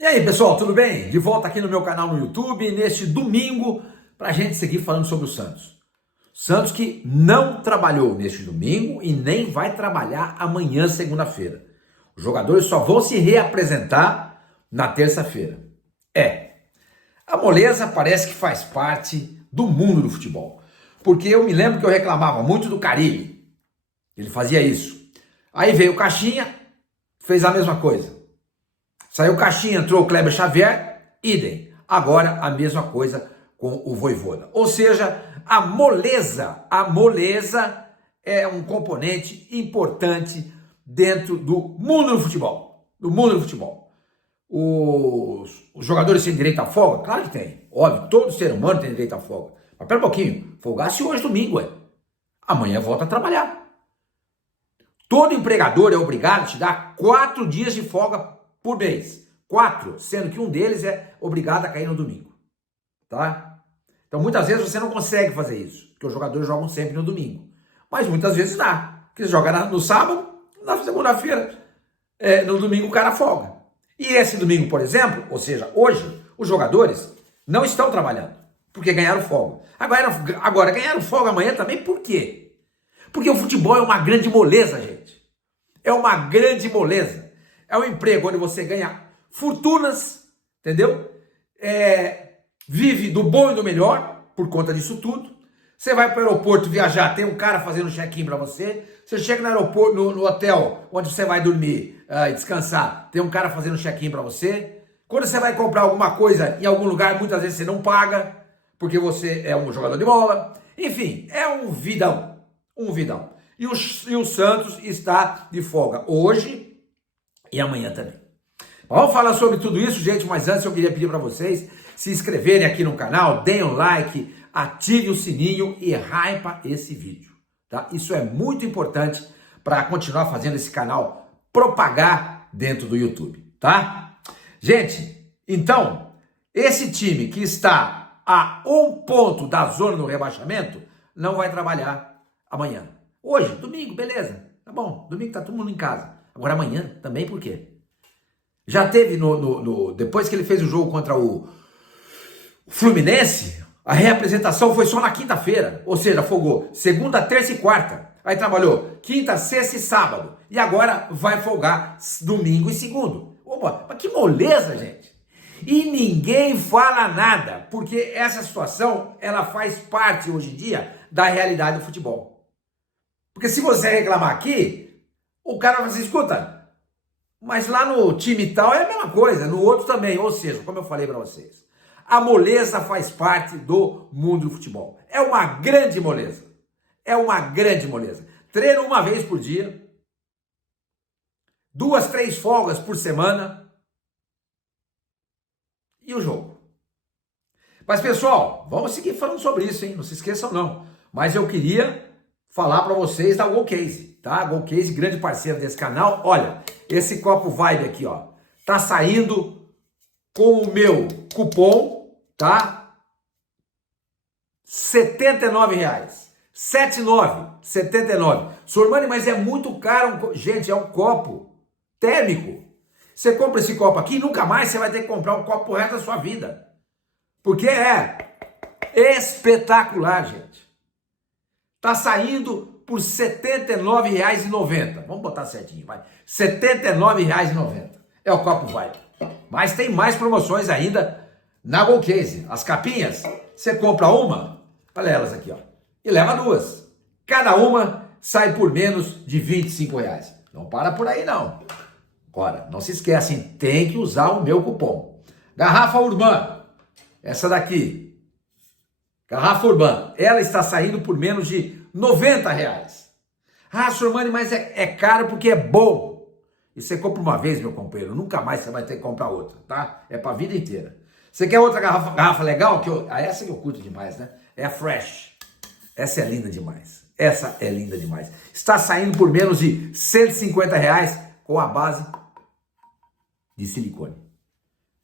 E aí, pessoal, tudo bem? De volta aqui no meu canal no YouTube, neste domingo, para a gente seguir falando sobre o Santos. Santos que não trabalhou neste domingo e nem vai trabalhar amanhã, segunda-feira. Os jogadores só vão se reapresentar na terça-feira. A moleza parece que faz parte do mundo do futebol. Porque eu me lembro que eu reclamava muito do Carille. Ele fazia isso. Aí veio o Caixinha, fez a mesma coisa. Saiu o Caixinha, entrou o Kleber Xavier, idem. Agora a mesma coisa com o Vojvoda. Ou seja, a moleza é um componente importante dentro do mundo do futebol. Do mundo do futebol. Os jogadores têm direito à folga? Claro que tem. Óbvio, todo ser humano tem direito à folga. Mas pera um pouquinho, folgasse hoje domingo, amanhã volta a trabalhar. Todo empregador é obrigado a te dar 4 dias de folga por mês. 4, sendo que um deles é obrigado a cair no domingo. Tá? Então muitas vezes você não consegue fazer isso, porque os jogadores jogam sempre no domingo. Mas muitas vezes dá. Porque você joga no sábado, na segunda-feira, no domingo o cara folga. E esse domingo, por exemplo, ou seja, hoje, os jogadores não estão trabalhando, porque ganharam folga. Agora ganharam folga amanhã também, por quê? Porque o futebol é uma grande moleza, gente. É uma grande moleza. É um emprego onde você ganha fortunas, entendeu? Vive do bom e do melhor, por conta disso tudo. Você vai para o aeroporto viajar, tem um cara fazendo check-in para você. Você chega no aeroporto, no hotel onde você vai dormir e descansar, tem um cara fazendo check-in para você. Quando você vai comprar alguma coisa em algum lugar, muitas vezes você não paga, porque você é um jogador de bola. Enfim, é um vidão. Um vidão. E o Santos está de folga hoje e amanhã também. Vamos falar sobre tudo isso, gente, mas antes eu queria pedir para vocês se inscreverem aqui no canal, deem um like, ative o sininho e hypa esse vídeo, tá? Isso é muito importante para continuar fazendo esse canal propagar dentro do YouTube, tá? Gente, então, esse time que está a 1 ponto da zona do rebaixamento não vai trabalhar amanhã. Hoje, domingo, beleza, tá bom, domingo tá todo mundo em casa. Agora amanhã também, por quê? Já teve depois que ele fez o jogo contra o Fluminense, a reapresentação foi só na quinta-feira, ou seja, folgou segunda, terça e quarta. Aí trabalhou quinta, sexta e sábado. E agora vai folgar domingo e segundo. Opa, mas que moleza, gente. E ninguém fala nada, porque essa situação, ela faz parte hoje em dia da realidade do futebol. Porque se você reclamar aqui, o cara vai assim, escuta, mas lá no time tal é a mesma coisa, no outro também. Ou seja, como eu falei para vocês, a moleza faz parte do mundo do futebol. É uma grande moleza. É uma grande moleza. Treino uma vez por dia, 2, 3 folgas por semana e o jogo. Mas pessoal, vamos seguir falando sobre isso, hein? Não se esqueçam não. Mas eu queria falar para vocês da GoCase, tá? GoCase, grande parceiro desse canal. Olha, esse copo Vibe aqui, ó, tá saindo com o meu cupom, tá? R$79. 79,79. Sormani, mas é muito caro. Gente, é um copo térmico. Você compra esse copo aqui, nunca mais você vai ter que comprar um copo pro resto da sua vida. Porque é espetacular, gente. Tá saindo por R$79,90. Vamos botar certinho, vai. R$79,90. É o copo Vibe. Mas tem mais promoções ainda na GoCase. As capinhas, você compra uma, olha elas aqui, ó, e leva 2. Cada uma sai por menos de R$25. Não para por aí, não. Agora, não se esquecem, tem que usar o meu cupom. Garrafa Urban, essa daqui. Garrafa Urban, ela está saindo por menos de R$90. Ah, Sormani, mas é caro porque é bom. E você compra uma vez, meu companheiro, nunca mais você vai ter que comprar outra, tá? É pra vida inteira. Você quer outra garrafa legal? Essa que eu curto demais, né? É a Fresh. Essa é linda demais. Essa é linda demais. Está saindo por menos de R$150 com a base de silicone.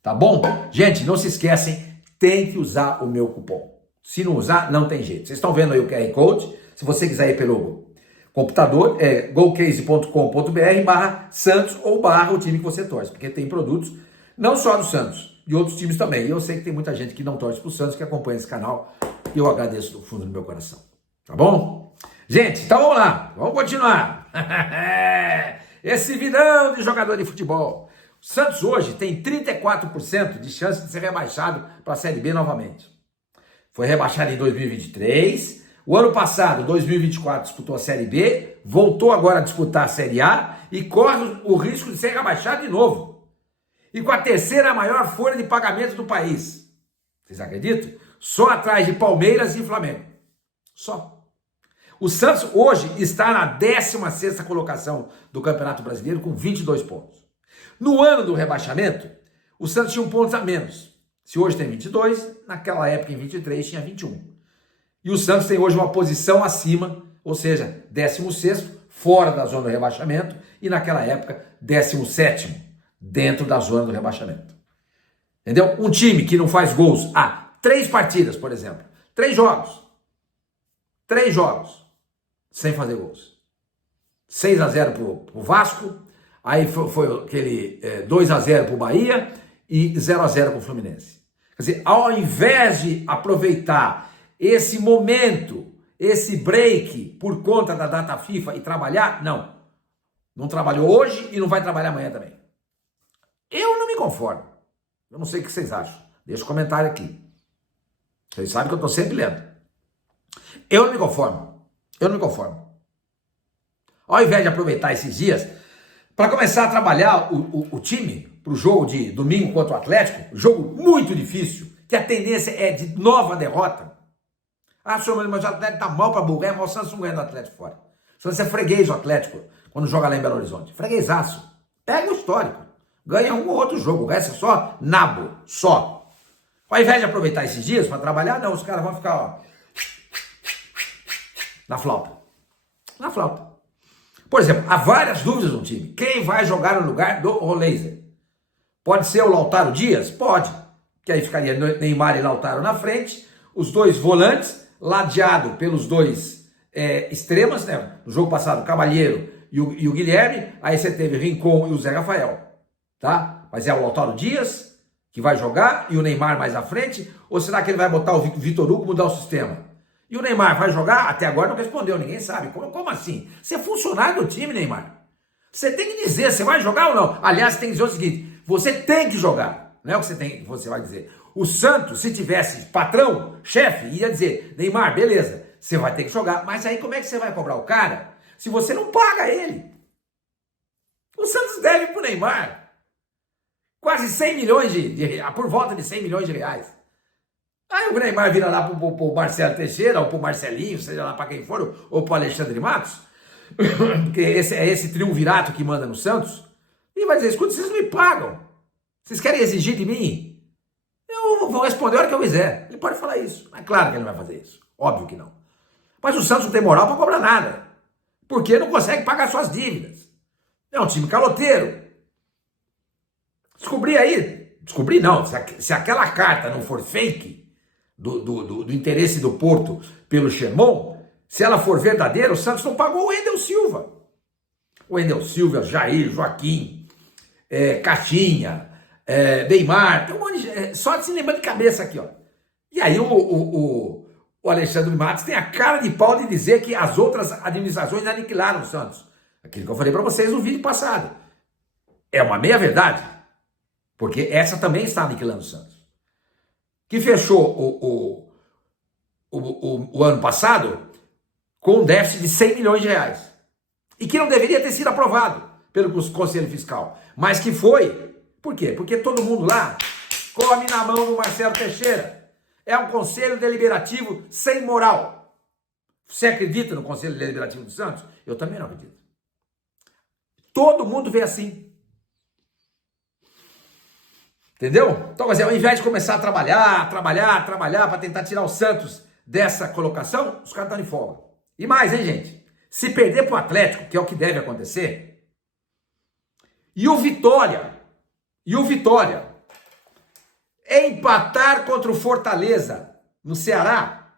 Tá bom? Gente, não se esquecem, tem que usar o meu cupom. Se não usar, não tem jeito. Vocês estão vendo aí o QR Code. Se você quiser ir pelo computador, é gocase.com.br/Santos ou / o time que você torce, porque tem produtos Não só do Santos, de outros times também. E eu sei que tem muita gente que não torce pro Santos, que acompanha esse canal, e eu agradeço do fundo do meu coração. Tá bom? Gente, então vamos lá, vamos continuar. Esse vidão de jogador de futebol. O Santos hoje tem 34% de chance de ser rebaixado para a Série B novamente. Foi rebaixado em 2023. O ano passado, 2024, disputou a Série B, voltou agora a disputar a Série A e corre o risco de ser rebaixado de novo. E com a terceira maior folha de pagamento do país. Vocês acreditam? Só atrás de Palmeiras e Flamengo. Só. O Santos hoje está na 16ª colocação do Campeonato Brasileiro com 22 pontos. No ano do rebaixamento, o Santos tinha 1 ponto a menos. Se hoje tem 22, naquela época em 23 tinha 21. E o Santos tem hoje uma posição acima, ou seja, 16º, fora da zona do rebaixamento, e naquela época 17º, dentro da zona do rebaixamento. Entendeu? Um time que não faz gols há 3 partidas, por exemplo, 3 jogos, sem fazer gols. 6-0 pro Vasco, aí foi aquele 2-0 pro Bahia e 0-0 com o Fluminense. Quer dizer, ao invés de aproveitar esse momento, esse break por conta da data FIFA e trabalhar, não trabalhou hoje e não vai trabalhar amanhã também. Eu não me conformo. Eu não sei o que vocês acham. Deixa um comentário aqui. Vocês sabem que eu estou sempre lendo. Eu não me conformo. Ao invés de aproveitar esses dias para começar a trabalhar o time para o jogo de domingo contra o Atlético, jogo muito difícil, que a tendência é de nova derrota. Ah, senhor, mas o Atlético tá mal para burro, mas o Santos não ganha do Atlético fora. O Santos é freguês do Atlético quando joga lá em Belo Horizonte. Freguesaço. Pega o histórico. Ganha um ou outro jogo. O resto é só nabo. Só. Ao invés de aproveitar esses dias para trabalhar, não, os caras vão ficar, ó, na flauta. Por exemplo, há várias dúvidas no time. Quem vai jogar no lugar do Roleiser? Pode ser o Lautaro Dias? Pode. Que aí ficaria Neymar e Lautaro na frente. Os dois volantes, ladeado pelos dois extremas, né? No jogo passado, o Cavalheiro e o Guilherme. Aí você teve Rincon e o Zé Rafael. Tá? Mas é o Lautaro Dias que vai jogar e o Neymar mais à frente? Ou será que ele vai botar o Vitor Hugo, mudar o sistema? E o Neymar vai jogar? Até agora não respondeu, ninguém sabe. Como assim? Você é funcionário do time, Neymar. Você tem que dizer, você vai jogar ou não? Aliás, você tem que dizer o seguinte, você tem que jogar. Não é o que você vai dizer. O Santos, se tivesse patrão, chefe, ia dizer, Neymar, beleza, você vai ter que jogar. Mas aí como é que você vai cobrar o cara se você não paga ele? O Santos deve pro Neymar quase 100 milhões por volta de 100 milhões de reais. Aí o Neymar vira lá pro Marcelo Teixeira, ou pro Marcelinho, seja lá para quem for, ou pro Alexandre Matos, porque esse triunvirato que manda no Santos, e vai dizer, escuta, vocês não me pagam. Vocês querem exigir de mim? Eu vou responder a hora que eu quiser. Ele pode falar isso. É claro que ele vai fazer isso. Óbvio que não. Mas o Santos não tem moral para cobrar nada. Porque não consegue pagar suas dívidas. É um time caloteiro. Descobri não. Se aquela carta não for fake, do interesse do Porto pelo Xermon, se ela for verdadeira, o Santos não pagou o Wendel Silva. O Wendel Silva, Jair, Joaquim, Caixinha, Neymar, tem um monte de, só se lembrando de cabeça aqui, ó. E aí o Alexandre Matos tem a cara de pau de dizer que as outras administrações aniquilaram o Santos. Aquilo que eu falei para vocês no vídeo passado. É uma meia-verdade, porque essa também está aniquilando o Santos. Que fechou o ano passado com um déficit de 100 milhões de reais. E que não deveria ter sido aprovado pelo Conselho Fiscal. Mas que foi. Por quê? Porque todo mundo lá come na mão do Marcelo Teixeira. É um conselho deliberativo sem moral. Você acredita no Conselho Deliberativo do Santos? Eu também não acredito. Todo mundo vê assim. Entendeu? Então, ao invés de começar a trabalhar para tentar tirar o Santos dessa colocação, os caras estão de folga. E mais, hein, gente? Se perder para o Atlético, que é o que deve acontecer, e o Vitória empatar contra o Fortaleza no Ceará,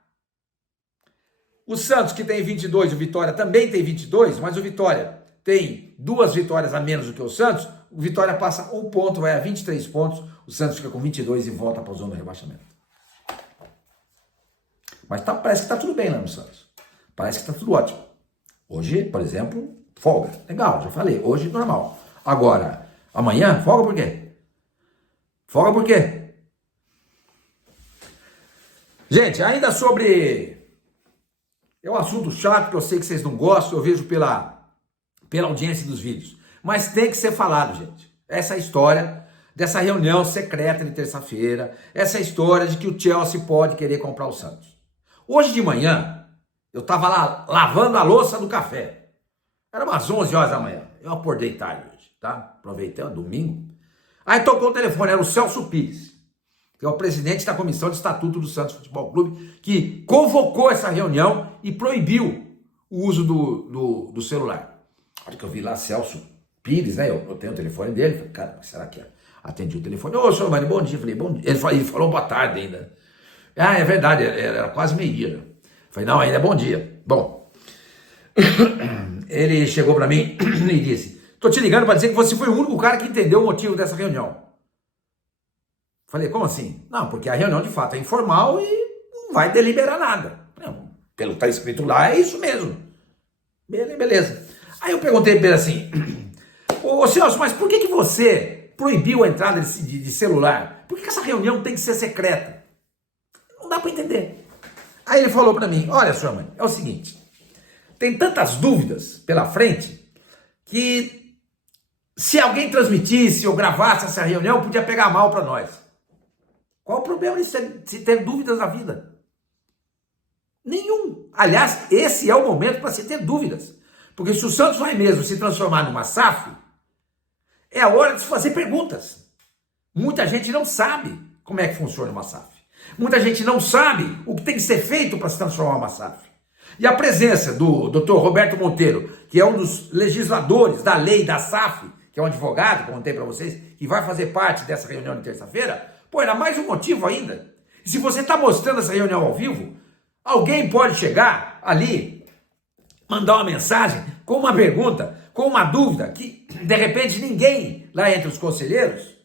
o Santos, que tem 22, o Vitória também tem 22, mas o Vitória tem 2 vitórias a menos do que o Santos, o Vitória passa 1 ponto, vai a 23 pontos, o Santos fica com 22 e volta para a zona do rebaixamento. Mas parece que está tudo bem lá no Santos. Parece que está tudo ótimo. Hoje, por exemplo, folga. Legal, já falei. Hoje, normal. Agora, amanhã, folga por quê? Folga por quê? Gente, ainda sobre... É um assunto chato que eu sei que vocês não gostam, eu vejo pela audiência dos vídeos. Mas tem que ser falado, gente. Essa história dessa reunião secreta de terça-feira, essa história de que o Chelsea pode querer comprar o Santos. Hoje de manhã, eu estava lá lavando a louça do café. Era umas 11 horas da manhã. Eu acordei tarde hoje, tá? Aproveitei, domingo. Aí tocou o telefone, era o Celso Pires, que é o presidente da Comissão de Estatuto do Santos Futebol Clube, que convocou essa reunião e proibiu o uso do celular. A hora que eu vi lá Celso Pires, né? Eu tenho o telefone dele, falei, cara, será que atendi o telefone? Ô, senhor Mani, bom dia. Falei, bom dia. Ele falou boa tarde ainda. Ah, é verdade, era quase meio-dia. Falei, não, ainda é bom dia. Bom, ele chegou para mim e disse, tô te ligando para dizer que você foi o único cara que entendeu o motivo dessa reunião. Falei, como assim? Não, porque a reunião de fato é informal e não vai deliberar nada. Não, pelo que está escrito lá, é isso mesmo. Beleza. Aí eu perguntei para ele assim, ô Celso, mas por que você proibiu a entrada de celular? Por que essa reunião tem que ser secreta? Não dá para entender. Aí ele falou para mim, olha, senhor mãe, é o seguinte, tem tantas dúvidas pela frente que se alguém transmitisse ou gravasse essa reunião, podia pegar mal para nós. Qual o problema de se ter dúvidas na vida? Nenhum. Aliás, esse é o momento para se ter dúvidas. Porque se o Santos vai mesmo se transformar numa SAF, é a hora de se fazer perguntas. Muita gente não sabe como é que funciona uma SAF. Muita gente não sabe o que tem que ser feito para se transformar numa SAF. E a presença do Dr. Roberto Monteiro, que é um dos legisladores da lei da SAF, que é um advogado, contei para vocês, que vai fazer parte dessa reunião de terça-feira, pô, era mais um motivo ainda. E se você está mostrando essa reunião ao vivo, alguém pode chegar ali, mandar uma mensagem com uma pergunta, com uma dúvida, que de repente ninguém lá entre os conselheiros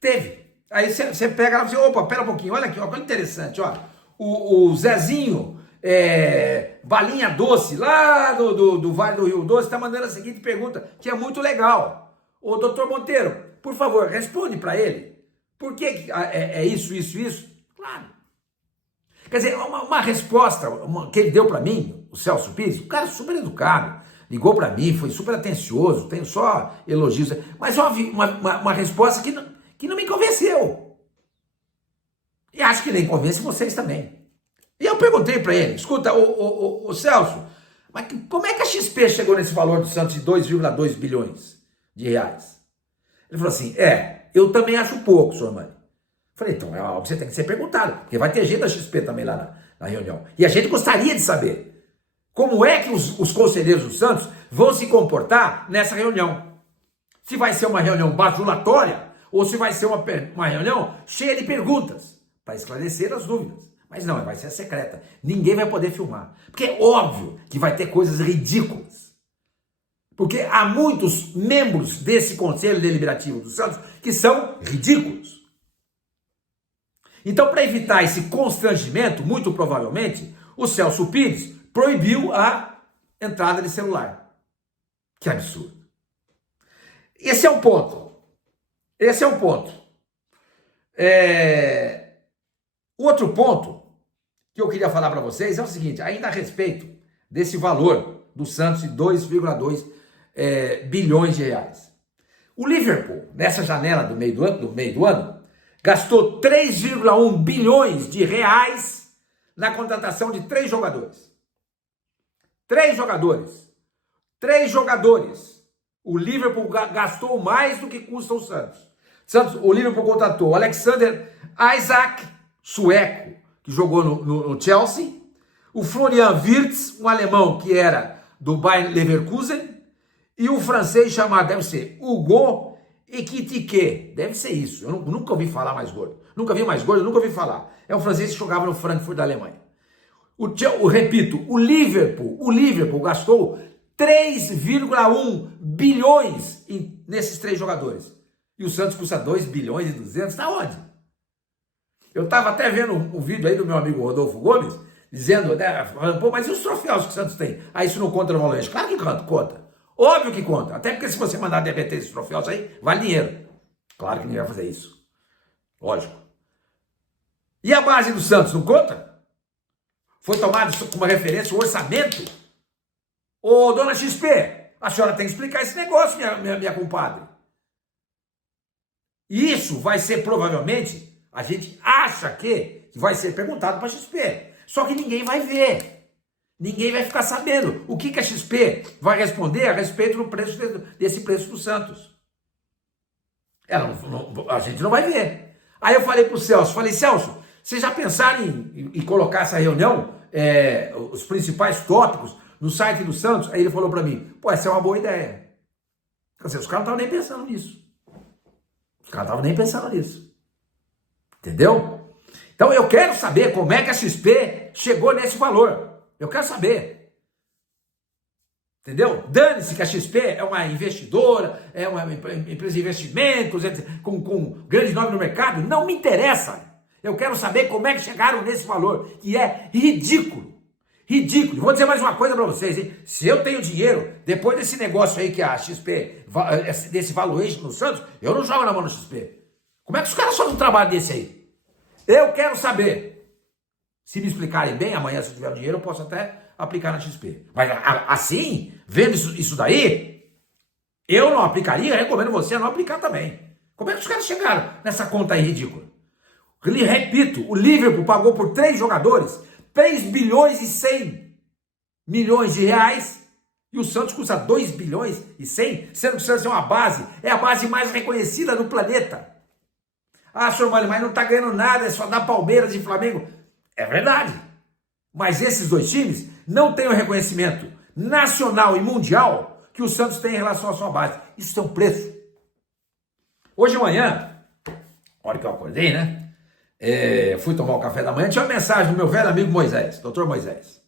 teve. Aí você pega lá e diz, opa, pera um pouquinho, olha aqui, ó, que interessante, ó. O Zezinho, Balinha Doce, lá do Vale do Rio Doce, está mandando a seguinte pergunta, que é muito legal. Ô, doutor Monteiro, por favor, responde para ele. Por que é isso? Claro. Quer dizer, uma resposta que ele deu para mim, o Celso Pires, um cara super educado, ligou para mim, foi super atencioso, tenho só elogios, mas houve uma resposta que não me convenceu. E acho que nem convence vocês também. E eu perguntei para ele, escuta, o Celso, mas como é que a XP chegou nesse valor do Santos de 2,2 bilhões de reais? Ele falou assim, eu também acho pouco, senhor Mani. Falei, então é algo que você tem que ser perguntado, porque vai ter gente da XP também lá na reunião. E a gente gostaria de saber como é que os conselheiros do Santos vão se comportar nessa reunião. Se vai ser uma reunião bajulatória ou se vai ser uma reunião cheia de perguntas para esclarecer as dúvidas. Mas não, vai ser secreta. Ninguém vai poder filmar. Porque é óbvio que vai ter coisas ridículas. Porque há muitos membros desse Conselho Deliberativo do Santos que são ridículos. Então, para evitar esse constrangimento, muito provavelmente, o Celso Pires proibiu a entrada de celular. Que absurdo. Esse é um ponto. Outro ponto que eu queria falar para vocês é o seguinte, ainda a respeito desse valor do Santos de 2,2 bilhões de reais. O Liverpool, nessa janela do meio do ano, gastou 3,1 bilhões de reais na contratação de 3 jogadores. 3 jogadores. O Liverpool gastou mais do que custa o Santos. O Liverpool contratou o Alexander Isak, sueco, que jogou no Chelsea, o Florian Wirtz, um alemão que era do Bayer Leverkusen, e o francês chamado, deve ser, Hugo Ekitike, deve ser isso, eu nunca ouvi falar mais gordo, nunca ouvi falar, é um francês que jogava no Frankfurt da Alemanha. Repito, o Liverpool gastou 3,1 bilhões nesses 3 jogadores. E o Santos custa 2 bilhões e 200, tá onde? Eu estava até vendo um vídeo aí do meu amigo Rodolfo Gomes, dizendo, né, pô, mas e os troféus que o Santos tem? Aí isso não conta no valor? Claro que conta. Óbvio que conta. Até porque se você mandar debeter esses troféus aí, vale dinheiro. Claro que ninguém vai fazer isso. Lógico. E a base do Santos não conta? Foi tomado como referência o orçamento? Ô, dona XP, a senhora tem que explicar esse negócio, minha compadre. Isso vai ser provavelmente, a gente acha que vai ser perguntado para a XP. Só que ninguém vai ver. Ninguém vai ficar sabendo. O que a XP vai responder a respeito do preço desse preço do Santos? A gente não vai ver. Aí eu falei para o Celso, Celso, vocês já pensaram em colocar essa reunião, os principais tópicos, no site do Santos? Aí ele falou para mim, pô, essa é uma boa ideia. Quer dizer, os caras não estavam nem pensando nisso. Os caras não estavam nem pensando nisso. Entendeu? Então eu quero saber como é que a XP chegou nesse valor. Eu quero saber. Entendeu? Dane-se que a XP é uma investidora, é uma empresa de investimentos, com grande nome no mercado. Não me interessa. Eu quero saber como é que chegaram nesse valor, que é ridículo. Ridículo. Vou dizer mais uma coisa para vocês, hein? Se eu tenho dinheiro, depois desse negócio aí que a XP, desse valuation no Santos, eu não jogo na mão no XP. Como é que os caras fazem um trabalho desse aí? Eu quero saber. Se me explicarem bem, amanhã se eu tiver dinheiro, eu posso até aplicar na XP. Mas assim, vendo isso daí, eu não aplicaria, recomendo você a não aplicar também. Como é que os caras chegaram nessa conta aí ridícula? Repito, o Liverpool pagou por 3 jogadores 3 bilhões e 100 milhões de reais e o Santos custa 2 bilhões e 100, sendo que o Santos é uma base, é a base mais reconhecida do planeta. Ah, senhor Mário, mas não está ganhando nada, é só dar Palmeiras e Flamengo. É verdade. Mas esses 2 times não têm o reconhecimento nacional e mundial que o Santos tem em relação à sua base. Isso tem um preço. Hoje de manhã, a hora que eu acordei, né? Fui tomar o café da manhã, tinha uma mensagem do meu velho amigo Moisés, doutor Moisés,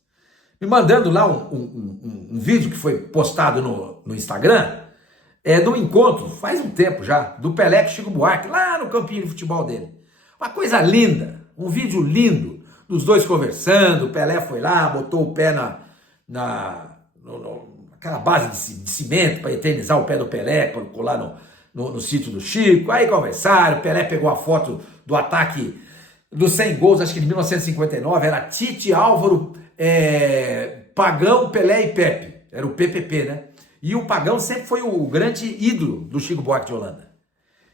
me mandando lá um vídeo que foi postado no Instagram, do encontro, faz um tempo já, do Pelé com Chico Buarque, lá no campinho de futebol dele. Uma coisa linda, um vídeo lindo, dos dois conversando. O Pelé foi lá, botou o pé naquela base de cimento para eternizar o pé do Pelé, colocou lá no sítio do Chico, aí conversaram. O Pelé pegou a foto do ataque dos 100 gols, acho que de 1959, era Tite, Álvaro, Pagão, Pelé e Pepe, era o PPP, né? E o Pagão sempre foi o grande ídolo do Chico Buarque de Holanda.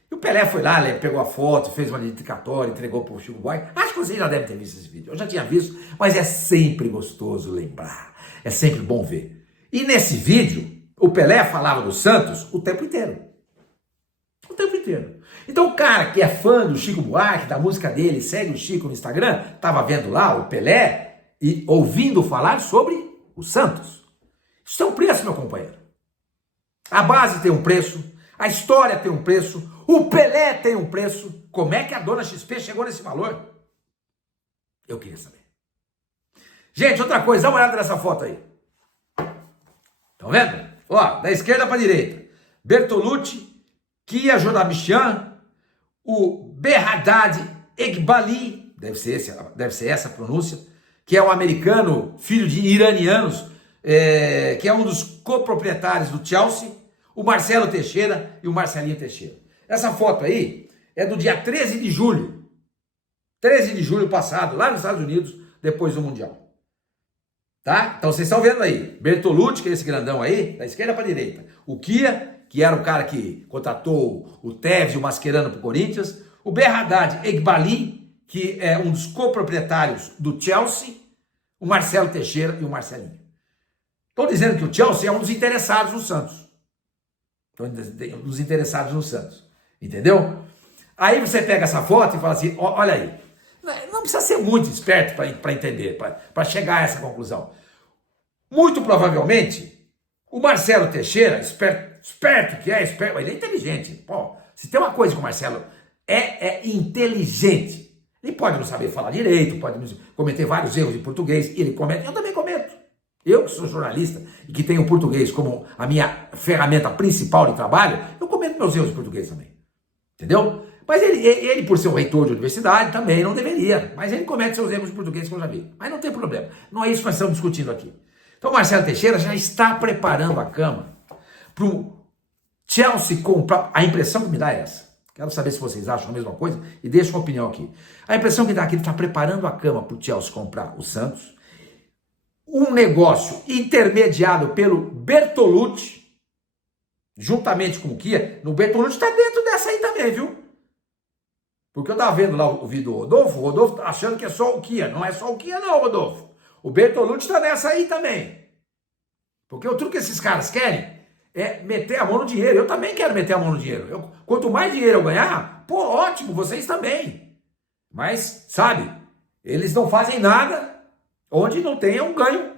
E o Pelé foi lá, pegou a foto, fez uma dedicatória, entregou para o Chico Buarque. Acho que vocês já devem ter visto esse vídeo, eu já tinha visto, mas é sempre gostoso lembrar, é sempre bom ver. E nesse vídeo, o Pelé falava do Santos o tempo inteiro. O tempo inteiro. Então o cara que é fã do Chico Buarque, da música dele, segue o Chico no Instagram, estava vendo lá o Pelé e ouvindo falar sobre o Santos. Isso tem um preço, meu companheiro. A base tem um preço, a história tem um preço, o Pelé tem um preço. Como é que a dona XP chegou nesse valor? Eu queria saber. Gente, outra coisa, dá uma olhada nessa foto aí. Estão vendo? Ó, da esquerda para a direita. Bertolucci, Kia Jonabichian, o Berhadad Eghbali, deve ser essa a pronúncia, que é um americano, filho de iranianos, que é um dos coproprietários do Chelsea, o Marcelo Teixeira e o Marcelinho Teixeira. Essa foto aí é do dia 13 de julho. 13 de julho passado, lá nos Estados Unidos, depois do Mundial. Tá? Então vocês estão vendo aí, Bertolucci, que é esse grandão aí, da esquerda para a direita. O Kia, que era o cara que contratou o Tevez e o Mascherano para o Corinthians. O Berhadad Eghbali, que é um dos coproprietários do Chelsea. O Marcelo Teixeira e o Marcelinho. Estou dizendo que o Chelsea é um dos interessados no Santos. Um dos interessados no Santos. Entendeu? Aí você pega essa foto e fala assim, olha aí. Não precisa ser muito esperto para entender, para chegar a essa conclusão. Muito provavelmente, o Marcelo Teixeira, esperto que é, esperto, ele é inteligente. Pô, se tem uma coisa que o Marcelo é inteligente. Ele pode não saber falar direito, pode cometer vários erros de português, e ele comete, eu também cometo. Eu que sou jornalista, e que tem o português como a minha ferramenta principal de trabalho, eu cometo meus erros de português também. Entendeu? Mas ele, por ser um reitor de universidade, também não deveria. Mas ele comete seus erros de português, que eu já vi. Mas não tem problema. Não é isso que nós estamos discutindo aqui. Então, Marcelo Teixeira já está preparando a cama para o Chelsea comprar. A impressão que me dá é essa. Quero saber se vocês acham a mesma coisa e deixa uma opinião aqui. A impressão que dá é que ele está preparando a cama para o Chelsea comprar o Santos. Um negócio intermediado pelo Bertolucci, juntamente com o Kia. O Bertolucci está dentro dessa aí também, viu? Porque eu estava vendo lá o vídeo do Rodolfo, o Rodolfo tá achando que é só o Kia. Não é só o Kia não, Rodolfo. O Bertolucci está nessa aí também. Porque o truque que esses caras querem é meter a mão no dinheiro. Eu também quero meter a mão no dinheiro. Quanto mais dinheiro eu ganhar, pô, ótimo, vocês também. Mas, sabe, eles não fazem nada onde não tenha um ganho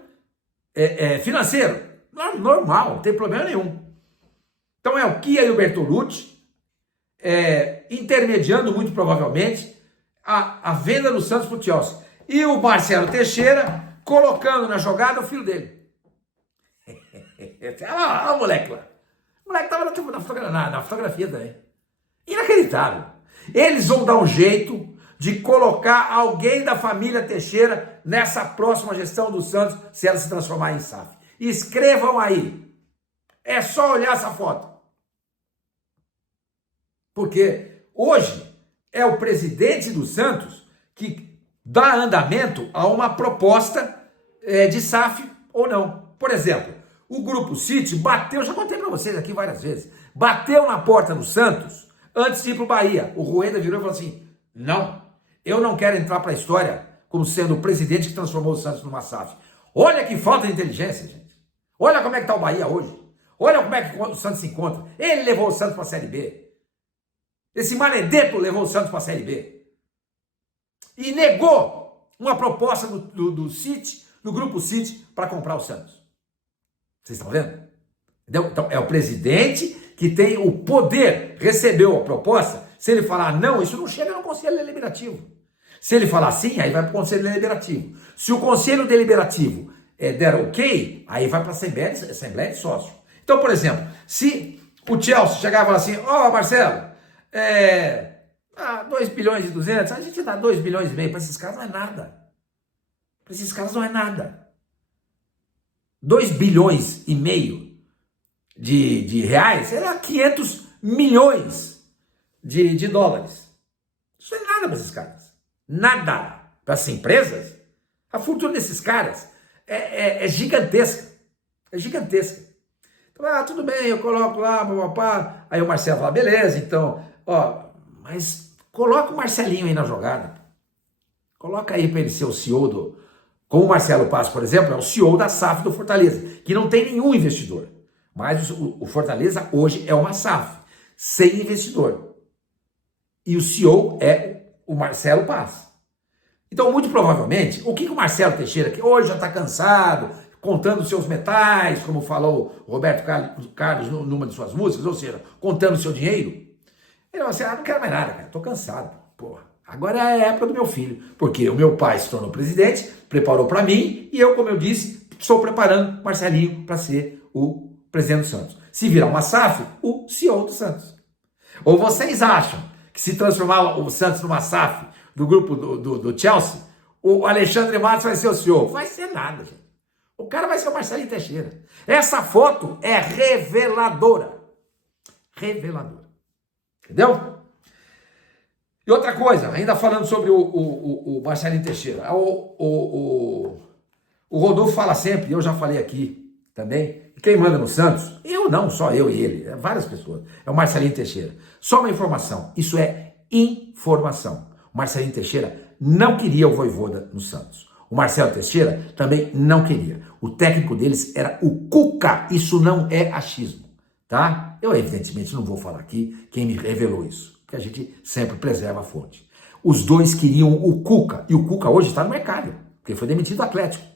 financeiro. Normal, não tem problema nenhum. Então é o Kia e o Bertolucci intermediando muito provavelmente a venda do Santos para o Chelsea. E o Marcelo Teixeira colocando na jogada o filho dele. Olha o moleque lá. O moleque estava na fotografia também. Inacreditável. Eles vão dar um jeito de colocar alguém da família Teixeira nessa próxima gestão do Santos, se ela se transformar em SAF. Escrevam aí. É só olhar essa foto. Porque hoje é o presidente do Santos que dá andamento a uma proposta de SAF ou não. Por exemplo, o Grupo City bateu, já contei para vocês aqui várias vezes, bateu na porta do Santos antes de ir para o Bahia. O Rueda virou e falou assim, não, eu não quero entrar para a história como sendo o presidente que transformou o Santos numa SAF. Olha que falta de inteligência, gente. Olha como é que está o Bahia hoje. Olha como é que o Santos se encontra. Ele levou o Santos para a Série B. Esse Maledetto levou o Santos para a Série B. E negou uma proposta do City, do Grupo City, para comprar o Santos. Vocês estão vendo? Entendeu? Então, é o presidente que tem o poder, recebeu a proposta. Se ele falar não, isso não chega no Conselho Deliberativo. Se ele falar sim, aí vai para o Conselho Deliberativo. Se o Conselho Deliberativo der ok, aí vai para a Assembleia de Sócios. Então, por exemplo, se o Chelsea chegar e falar assim, Marcelo, 2 bilhões e 200, a gente dá 2 bilhões e meio, para esses caras não é nada. Para esses caras não é nada. 2 bilhões e meio de reais, era 500 milhões de dólares. Isso não é nada para esses caras. Nada. Para as empresas, a fortuna desses caras é gigantesca. É gigantesca. Então, tudo bem, eu coloco lá, papá. Aí o Marcelo fala, beleza, então, mas coloca o Marcelinho aí na jogada. Coloca aí para ele ser o CEO como o Marcelo Paes, por exemplo, é o CEO da SAF do Fortaleza, que não tem nenhum investidor. Mas o Fortaleza hoje é uma SAF, sem investidor. E o CEO é o Marcelo Paes. Então, muito provavelmente, o que o Marcelo Teixeira, que hoje já está cansado, contando seus metais, como falou o Roberto Carlos numa de suas músicas, ou seja, contando o seu dinheiro, ele vai assim, não quero mais nada, cara, estou cansado, porra. Agora é a época do meu filho, porque o meu pai se tornou presidente, preparou para mim, e eu, como eu disse, estou preparando Marcelinho para ser o presidente do Santos. Se virar uma SAF, o CEO do Santos. Ou vocês acham que se transformar o Santos numa SAF do grupo do Chelsea, o Alexandre Matos vai ser o CEO? Vai ser nada, gente. O cara vai ser o Marcelinho Teixeira. Essa foto é reveladora. Reveladora. Entendeu? E outra coisa, ainda falando sobre o Marcelinho Teixeira, o Rodolfo fala sempre, eu já falei aqui também, quem manda no Santos, eu não, só eu e ele, várias pessoas, é o Marcelinho Teixeira. Só uma informação, isso é informação. O Marcelinho Teixeira não queria o Vojvoda no Santos. O Marcelo Teixeira também não queria. O técnico deles era o Cuca, isso não é achismo, tá? Eu evidentemente não vou falar aqui quem me revelou isso. Porque a gente sempre preserva a fonte. Os dois queriam o Cuca, e o Cuca hoje está no mercado, porque foi demitido do Atlético.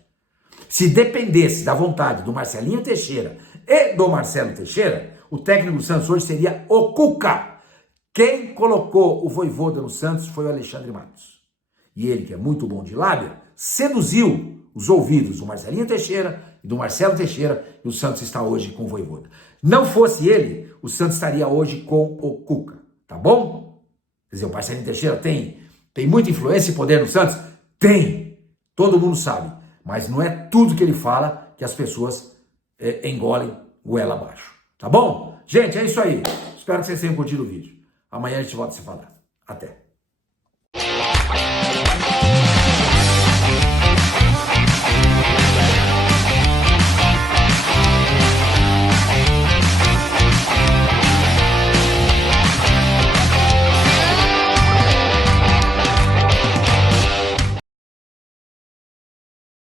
Se dependesse da vontade do Marcelinho Teixeira e do Marcelo Teixeira, o técnico do Santos hoje seria o Cuca. Quem colocou o Vojvoda no Santos foi o Alexandre Matos. E ele, que é muito bom de lábia, seduziu os ouvidos do Marcelinho Teixeira e do Marcelo Teixeira, e o Santos está hoje com o Vojvoda. Não fosse ele, o Santos estaria hoje com o Cuca, tá bom? Quer dizer, o Marcelinho Teixeira tem muita influência e poder no Santos? Tem! Todo mundo sabe. Mas não é tudo que ele fala que as pessoas engolem goela abaixo. Tá bom? Gente, é isso aí. Espero que vocês tenham curtido o vídeo. Amanhã a gente volta a se falar. Até.